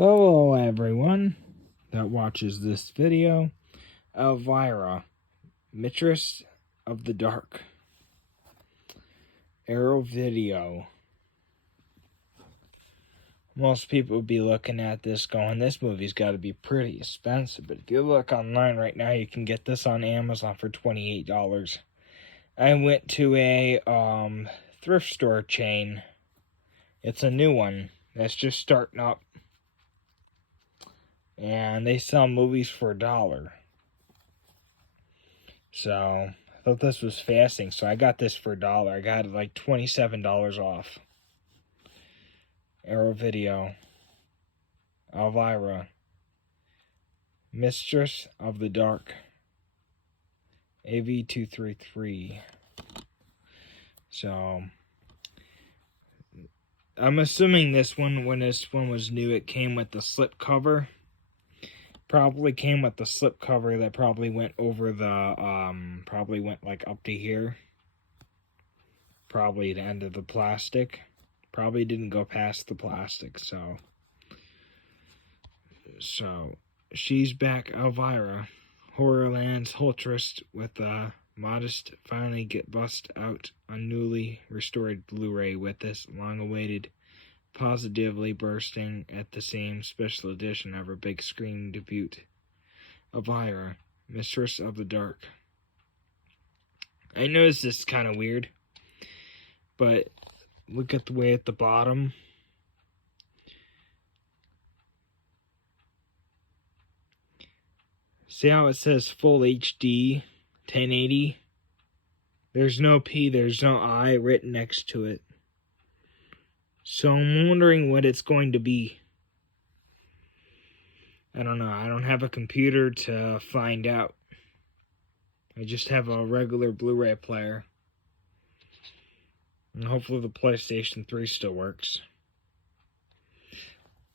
Hello everyone that watches this video. Elvira, Mistress of the Dark. Arrow Video. Most people would be looking at this going, this movie's got to be pretty expensive. But if you look online right now, you can get this on Amazon for $28. I went to a thrift store chain. It's a new one that's just starting up. And they sell movies for $1. So, I thought this was fascinating. So, I got this for $1. I got it like $27 off. Arrow Video. Elvira. Mistress of the Dark. AV233. So, I'm assuming this one, when this one was new, it came with the slip cover. Probably came with the slip cover that probably went over the, probably went like up to here. Probably the end of the plastic. Probably didn't go past the plastic, so she's back, Elvira. Horrorland's Holtrist with a modest finally get bust out on newly restored Blu-ray with this long-awaited positively bursting at the same special edition of her big screen debut, Elvira, Mistress of the Dark. I noticed this is kind of weird, but look at the way at the bottom. See how it says Full HD 1080? There's no P, there's no I written next to it. So I'm wondering what it's going to be. I don't know. I don't have a computer to find out. I just have a regular Blu-ray player. And hopefully the PlayStation 3 still works.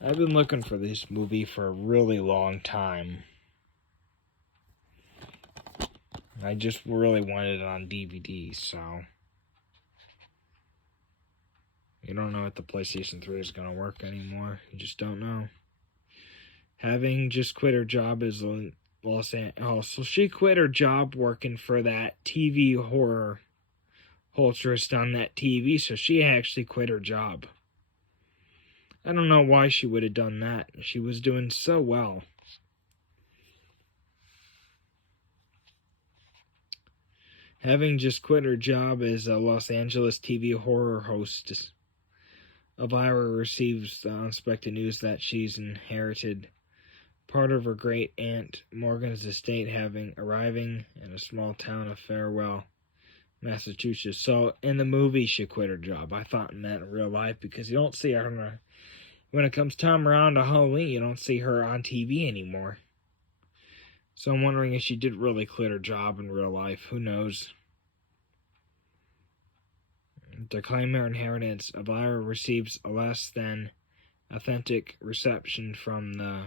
I've been looking for this movie for a really long time. I just really wanted it on DVD, so you don't know if the PlayStation 3 is going to work anymore. You just don't know. Having just quit her job as a Los Angeles. So she quit her job working for that TV horror Holtrist on that TV, so she actually quit her job. I don't know why she would have done that. She was doing so well. Having just quit her job as a Los Angeles TV horror hostess, Elvira receives the unexpected news that she's inherited part of her great aunt Morgan's estate, arriving in a small town of Farewell, Massachusetts. So in the movie, she quit her job. I thought in that in real life, because you don't see her when it comes time around to Halloween. You don't see her on TV anymore. So I'm wondering if she did really quit her job in real life. Who knows? To claim her inheritance, Elvira receives a less than authentic reception from the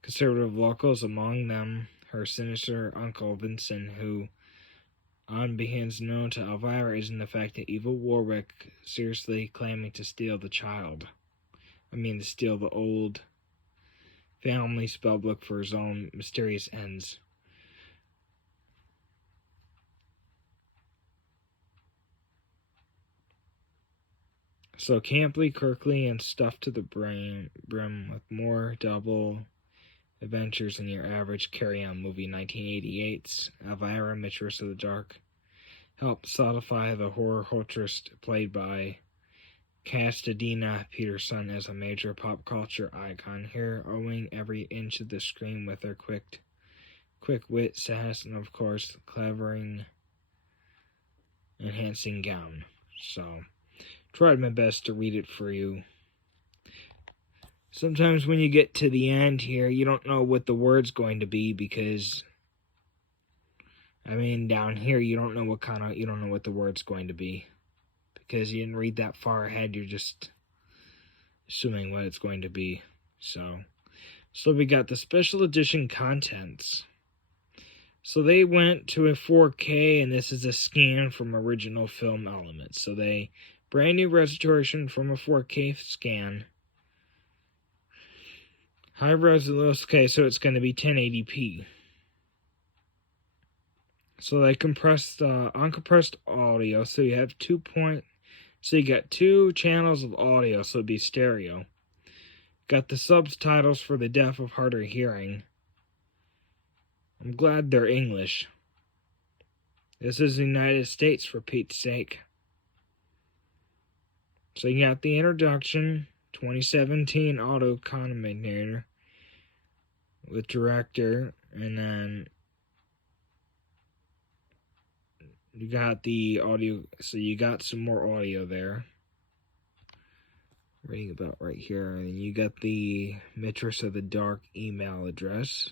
conservative locals, among them her sinister uncle Vincent, who on begins known to Elvira is in effect the evil Warwick, seriously claiming to steal the child. To steal the old family spellbook for his own mysterious ends. So camply, Kirkly, and stuffed to the brim with more double adventures than your average carry-on movie. 1988's Elvira, Mistress of the Dark helped solidify the horror Holtrist, played by Castadina Peterson, as a major pop culture icon, here owing every inch of the screen with her quick wit, sass, and of course, clevering, enhancing gown. So, tried my best to read it for you. Sometimes when you get to the end here, you don't know what the word's going to be, because down here you don't know what the word's going to be, because you didn't read that far ahead. You're just assuming what it's going to be. So we got the special edition contents. So they went to a 4K, and this is a scan from original film elements. So they brand new restoration from a 4K scan. High resolution. Okay, so it's going to be 1080p. So they compressed uncompressed audio. So you have So you got 2 channels of audio. So it'd be stereo. Got the subtitles for the deaf of hard of hearing. I'm glad they're English. This is the United States, for Pete's sake. So you got the introduction, 2017 auto commentator with director, and then you got the audio. So you got some more audio there. Reading about right here, and you got the mistress of the dark email address.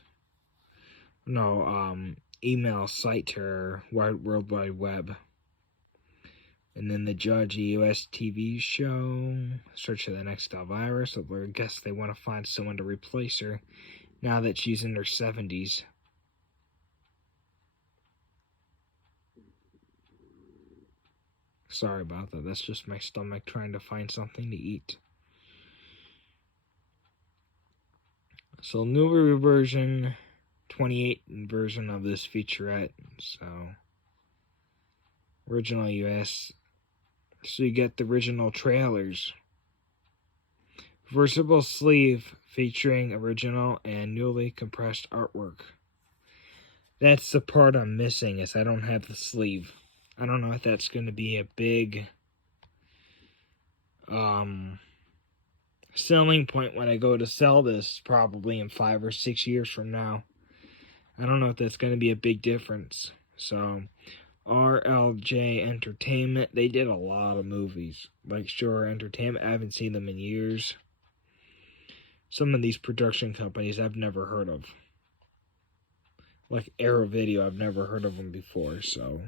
No, email site to her World Wide Web. And then the judge, a U.S. TV show, search for the next Elvira. So I guess they want to find someone to replace her now that she's in her 70s. Sorry about that. That's just my stomach trying to find something to eat. So newer version, 28 version of this featurette. So original US. So you get the original trailers. Reversible sleeve featuring original and newly compressed artwork. That's the part I'm missing, is I don't have the sleeve. I don't know if that's going to be a big selling point when I go to sell this, probably in 5 or 6 years from now. I don't know if that's going to be a big difference. So RLJ Entertainment, they did a lot of movies. Like Shore Entertainment, I haven't seen them in years. Some of these production companies I've never heard of. Like Arrow Video, I've never heard of them before, so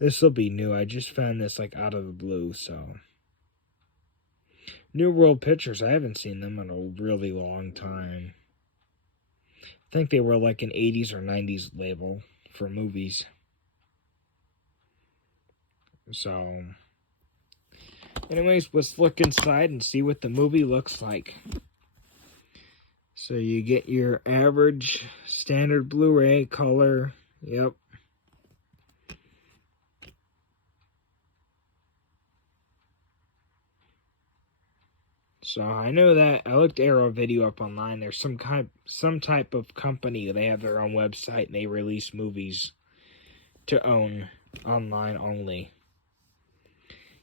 this will be new. I just found this like out of the blue, so. New World Pictures, I haven't seen them in a really long time. I think they were like an 80s or 90s label for movies. So, anyways, let's look inside and see what the movie looks like. So you get your average standard Blu-ray color. Yep. So I know that I looked Arrow Video up online. There's some type of company. They have their own website and they release movies to own online only.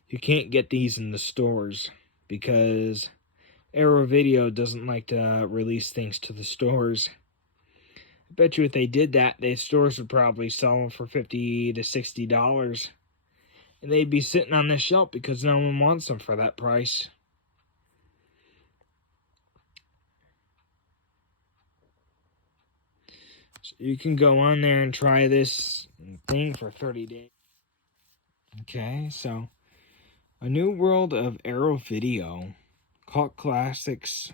You can't get these in the stores because Arrow Video doesn't like to release things to the stores. I bet you if they did that, the stores would probably sell them for $50 to $60. And they'd be sitting on the shelf because no one wants them for that price. So you can go on there and try this thing for 30 days. Okay, so A New World of Arrow Video, Cult Classics,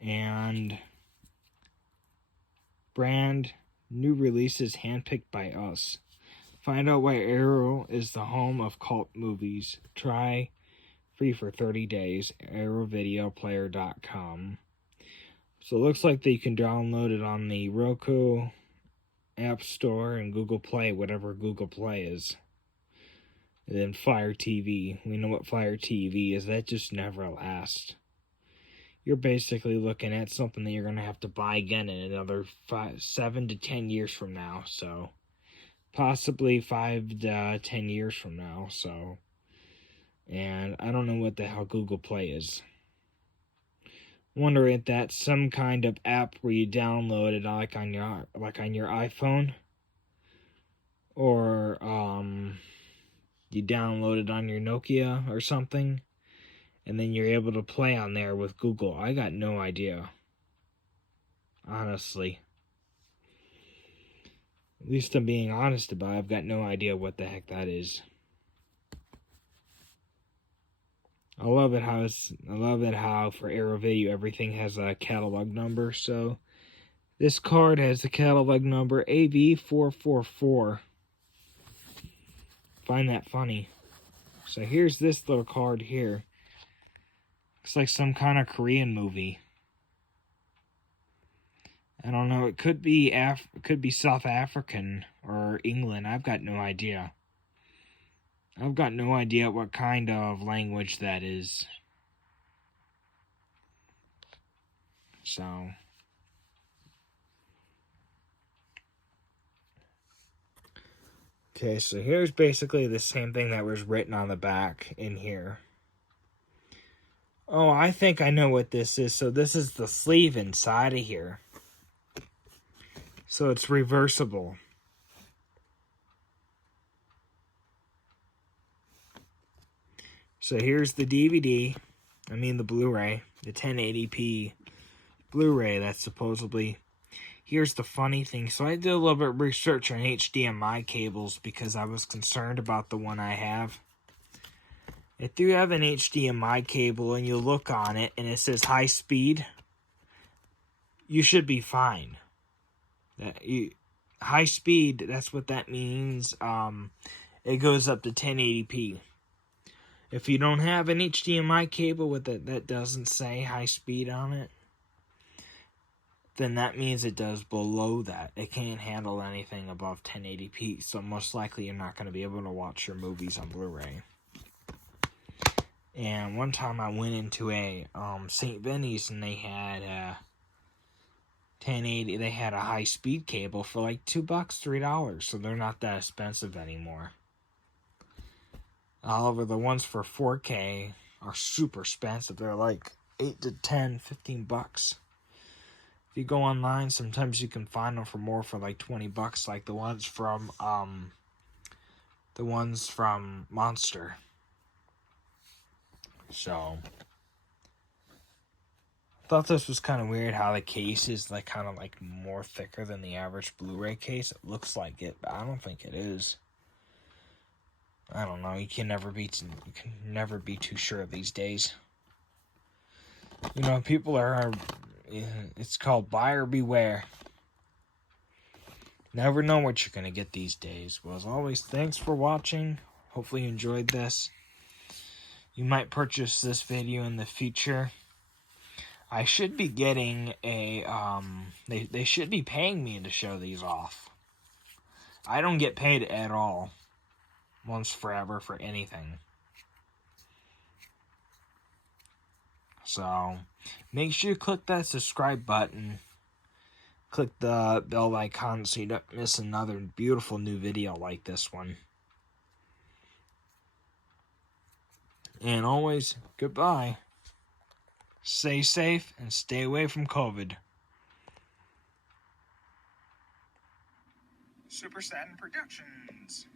and brand new releases handpicked by us. Find out why Arrow is the home of cult movies. Try free for 30 days, arrowvideoplayer.com. So it looks like that you can download it on the Roku App Store and Google Play, whatever Google Play is. And then Fire TV. We know what Fire TV is. That just never lasts. You're basically looking at something that you're going to have to buy again in another 7 to 10 years from now. So possibly 5 to 10 years from now. So, and I don't know what the hell Google Play is. Wonder if that's some kind of app where you download it like on your iPhone, or you download it on your Nokia or something, and then you're able to play on there with Google. I got no idea, honestly. At least I'm being honest about it. I've got no idea what the heck that is. I love it how for Arrow Video everything has a catalog number. So this card has the catalog number AV444. Find that funny. So here's this little card here. Looks like some kind of Korean movie. I don't know. It could be South African or England. I've got no idea. I've got no idea what kind of language that is. So, okay, so here's basically the same thing that was written on the back in here. Oh, I think I know what this is. So this is the sleeve inside of here. So it's reversible. So here's the DVD. I mean the Blu-ray. The 1080p Blu-ray that's supposedly... Here's the funny thing. So I did a little bit of research on HDMI cables because I was concerned about the one I have. If you have an HDMI cable and you look on it and it says high speed, you should be fine. High speed, that's what that means. It goes up to 1080p. If you don't have an HDMI cable with it that doesn't say high speed on it, then that means it does below that. It can't handle anything above 1080p, so most likely you're not going to be able to watch your movies on Blu-ray. And one time I went into a St. Vinny's and they had 1080. They had a high-speed cable for like $2, $3, so they're not that expensive anymore. However, the ones for 4K are super expensive. They're like $8 to $10, $15. If you go online, sometimes you can find them for more, for like $20, like the ones from Monster. So, I thought this was kind of weird how the case is like kind of like more thicker than the average Blu-ray case. It looks like it, but I don't think it is. I don't know. You can never be too sure these days. You know, people are. It's called buyer beware. Never know what you're gonna get these days. Well, as always, thanks for watching. Hopefully you enjoyed this. You might purchase this video in the future. I should be getting a, they should be paying me to show these off. I don't get paid at all. Once forever for anything. So, make sure you click that subscribe button. Click the bell icon so you don't miss another beautiful new video like this one. And always, goodbye. Stay safe and stay away from COVID. Super Satin Productions.